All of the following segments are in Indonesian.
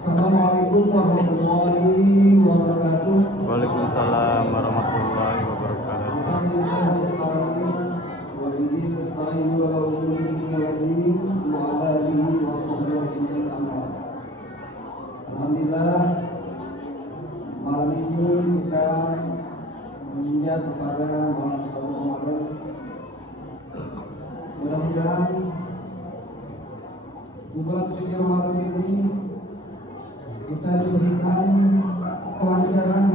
Assalamualaikum warahmatullahi wabarakatuh. Waalaikumsalam warahmatullahi wabarakatuh. Alhamdulillah, malam ini kita menginjak kepada malam 1 Ramadan. Mudah-mudahan di bulan suci Ramadan ini kita diberikan kelancaran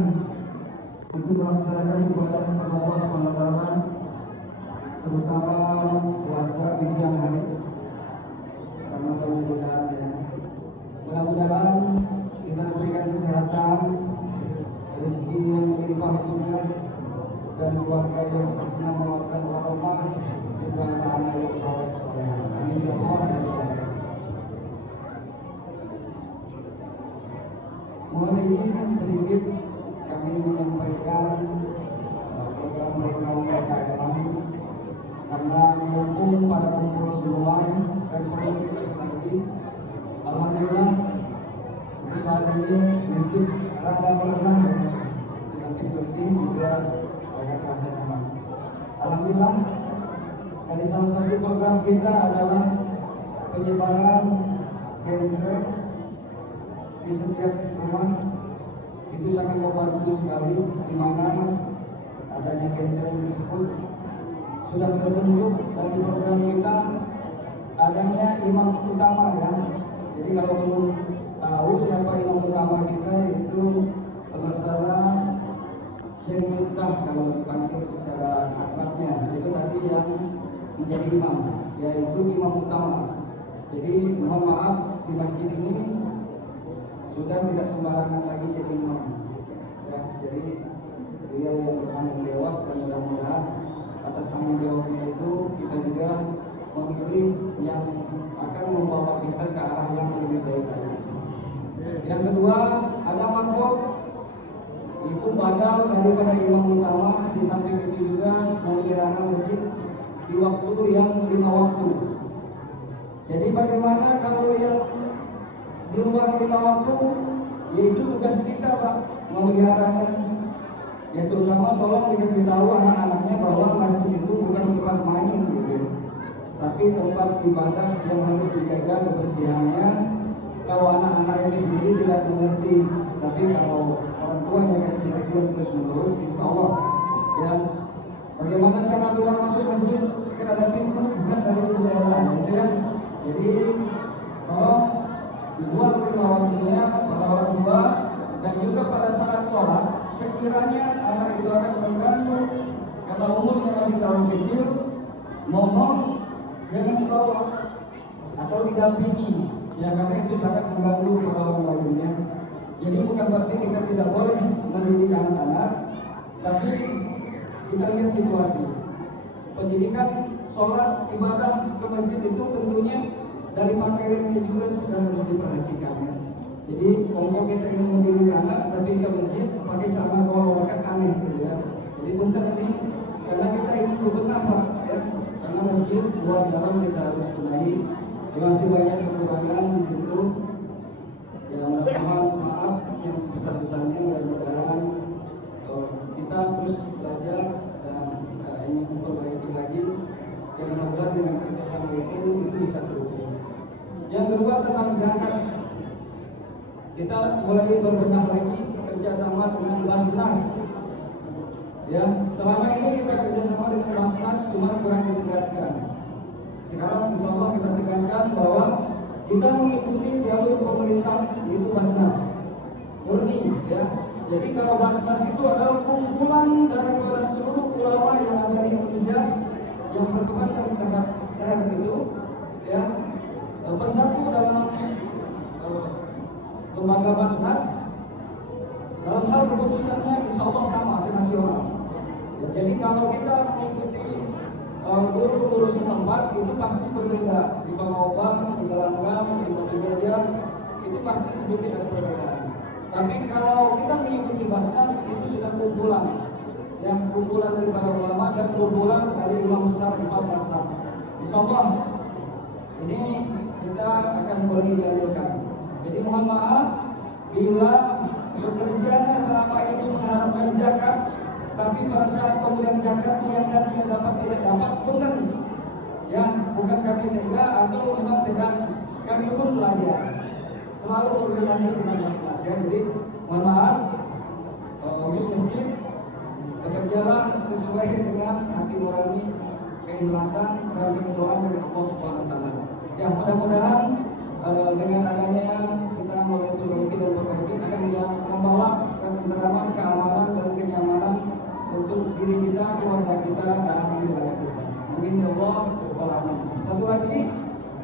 untuk melaksanakan ibadah kepada Allah SWT, terutama puasa di siang hari karena banyak godaan ya. Mudah-mudahan kita diberikan kesehatan, rezeki yang melimpah juga, dan keluarga yang sempurna memakan warahmah, juga anak-anak yang soleh. Amin ya Allah ya Allah. Mulai ini sedikit kami menyampaikan program-program PKM karena mumpung pada kumpul semua dan perlu kita lagi. Alhamdulillah untuk saat ini mungkin rada pernah ya, sakit bersih juga banyak rasa nyaman. Alhamdulillah dari salah satu program kita adalah penyebaran cancer di setiap rumah. Itu sangat membantu sekali, di mana adanya cancer tersebut sudah terbentuk dari program kita adanya imam utama ya. Jadi kalau belum tahu siapa imam utama kita, itu Pemersala Syekh Miftah kalau dipanggil secara akrabnya, itu tadi yang menjadi imam, yaitu imam utama. Jadi mohon maaf, di masjid ini sudah tidak sembarangan lagi jadi imam ya, jadi dia yang bertanggung jawab, dan mudah-mudahan atas tanggung jawabnya itu kita juga memilih yang akan membawa kita ke arah yang lebih baik lagi. Yang kedua, ada mangkok, itu badal daripada imam utama. Di samping itu juga memelihara masjid di waktu yang 5 waktu. Jadi bagaimana kalau yang di luar 5 waktu, yaitu tugas kita Pak memeliharanya. Ya terutama tolong dikasih tahu anak-anaknya bahwa masjid itu bukan tempat main gitu, tapi tempat ibadah yang harus dijaga kebersihannya. Kalau anak-anak ini sendiri tidak mengerti, tapi kalau orang tua yang kasih pengertian terus menerus, insya Allah ya. Bagaimana cara keluar masuk masjid? Kan ada pintu, bukan dari jendela gitu ya. Jadi tolong dibuat 5 waktunya pada orang tua, dan juga pada saat sholat sekiranya anak itu akan mengganggu karena umurnya masih terlalu kecil, mohon jangan dibawa atau didampingi ya, karena itu sangat mengganggu pada orang lainnya. Jadi bukan berarti kita tidak boleh mendidik anak-anak, tapi kita lihat situasi pendidikan sholat ibadah ke masjid itu tentunya dari pakaiannya juga sudah harus diperhatikan ya. Jadi kalau kita ingin mendidik anak tapi ke masjid pakai celana kolor kan aneh gitu ya. Jadi bentar ini karena kita ingin berbenah Pak ya, karena masjid luar dalam kita harus benahi. Masih banyak kekurangan di situ. Ya mohon maaf yang sebesar-besarnya, dan mudah-mudahan kita terus belajar dan ingin memperbaiki lagi. Dan mudah-mudahan dengan kerjasama itu bisa terukur. Yang kedua tentang zakat, kita mulai berbenah lagi kerjasama dengan Basnas. Ya, selama ini kita kerjasama dengan Basnas cuma kurang ditegaskan. Sekarang insya Allah kita tegaskan bahwa kita mengikuti jalur pemerintah, yaitu Basnas murni ya. Jadi kalau Basnas itu adalah kumpulan daripada seluruh ulama yang ada di Indonesia yang berkembang terhadap itu ya, bersatu dalam lembaga Basnas. Dalam hal keputusannya insya Allah sama senasional ya. Jadi kalau kita mengikuti guru-guru setempat itu pasti berbeda, di Pangobang, di Galanggam, di Batu Gajah itu pasti sedikit ada perbedaan. Tapi kalau kita mengikuti Basnas itu sudah kumpulan, yang kumpulan dari para ulama dan kumpulan dari imam besar 4 mazhab. Insya Allah ini kita akan boleh dilanjutkan. Jadi mohon maaf bila bekerja selama ini mengharapkan zakat, tapi pada saat pemberian zakatnya yang tadinya dapat tidak dapat, benar. Ya, bukan kami tega atau memang tidak, kami pun belajar. Selalu koordinasi dengan mas-mas ya. Jadi mohon maaf untuk masjid bekerjalah sesuai dengan hati nurani, keikhlasan dan kedoaan dari Allah Subhanahu wa taala. Ya, mudah-mudahan dengan adanya kita mulai perbaiki dan perbaiki akan membawa ketentraman, keamanan dan kenyamanan untuk diri kita, keluarga kita dan wilayah kita. Amin ya Allah. Satu lagi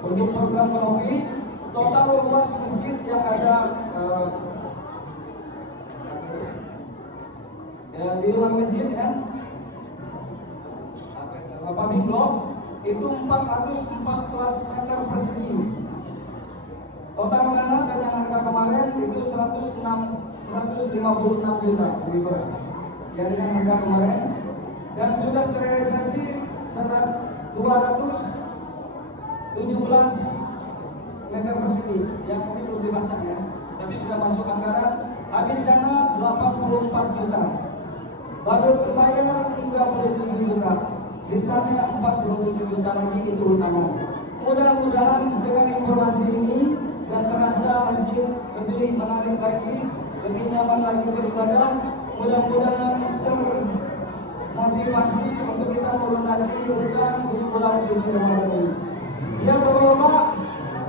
untuk program ekonomi, total luas masjid yang ada di luar masjid ya, public block itu 414 meter persegi. Total dana dengan harga kemarin itu 156 juta ribu ya dengan harga kemarin, dan sudah terrealisasi 217 meter persegi yang tadi belum dipasang ya, tapi sudah masuk anggaran. Habis dana 84 juta, baru terbayar 37 juta, sisanya 47 juta lagi itu hutang. Mudah-mudahan dengan informasi ini dan terasa masjid lebih menarik lagi, lebih nyaman lagi beribadah. Mudah-mudahan termotivasi untuk kita melunasi hutang di bulan suci Ramadan ini. Siap Bapak-bapak?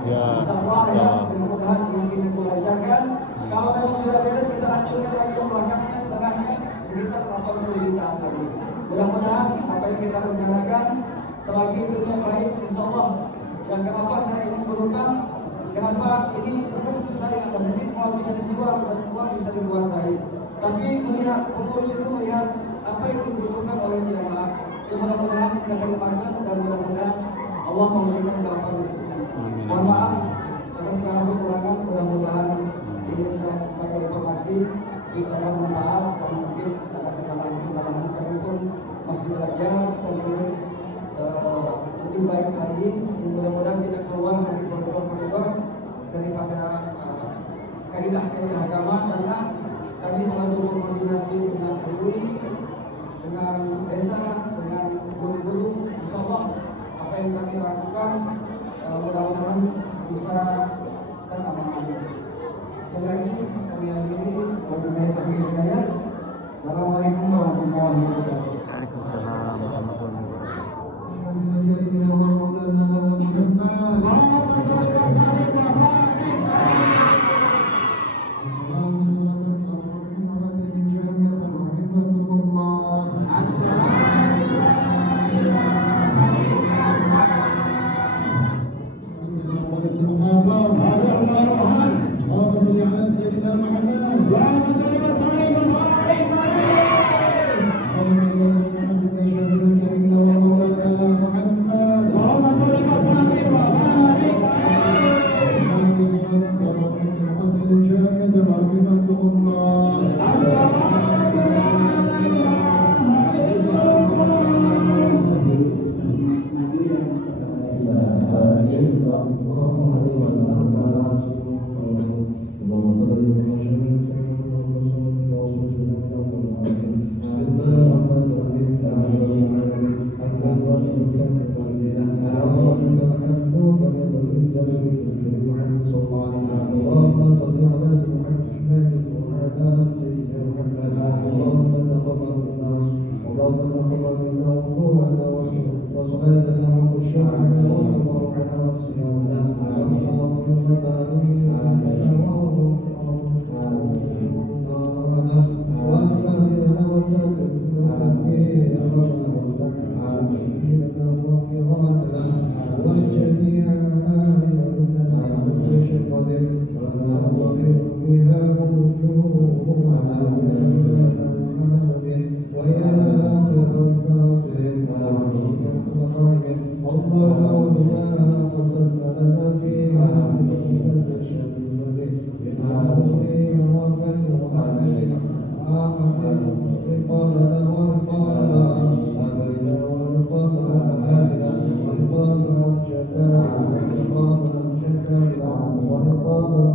Ya. Insyaallah ya, mudah-mudahan yang kita belajarkan. Kalau memang sudah beres, kita lanjutkan lagi yang belakangnya, setengahnya sekitar 80 jutaan lagi. Mudah-mudahan apa yang kita rencanakan selagi dunia baik, insyaallah. Dan kenapa saya ingin berhutang? Kenapa ini bukan untuk saya, ada masjid mau bisa dijual dan uang bisa dikuasai. Tapi melihat pengurus itu melihat apa yang dibutuhkan oleh jemaah. Ya mudah-mudahan kita terjemahkan dan mudah-mudahan Allah memberikan jawaban di sini. Mohon maaf atas segala kekurangan, mudah-mudahan ini sebagai informasi bisa bermanfaat dan mungkin ada kesalahan-kesalahan kami pun masih belajar dan ini lebih baik lagi. Mudah-mudahan tidak keluar dari koridor-koridor daripada kaidah agama, karena kami selalu berkoordinasi dengan MUI, dengan desa, dengan guru-guru. Insyaallah apa yang kami lakukan mudah-mudahan bisa teramankan. Sekali lagi kami akhiri wabillahi hidayah. Assalamualaikum warahmatullahi wabarakatuh. Waalaikumsalam warahmatullahi wabarakatuh. Thank you.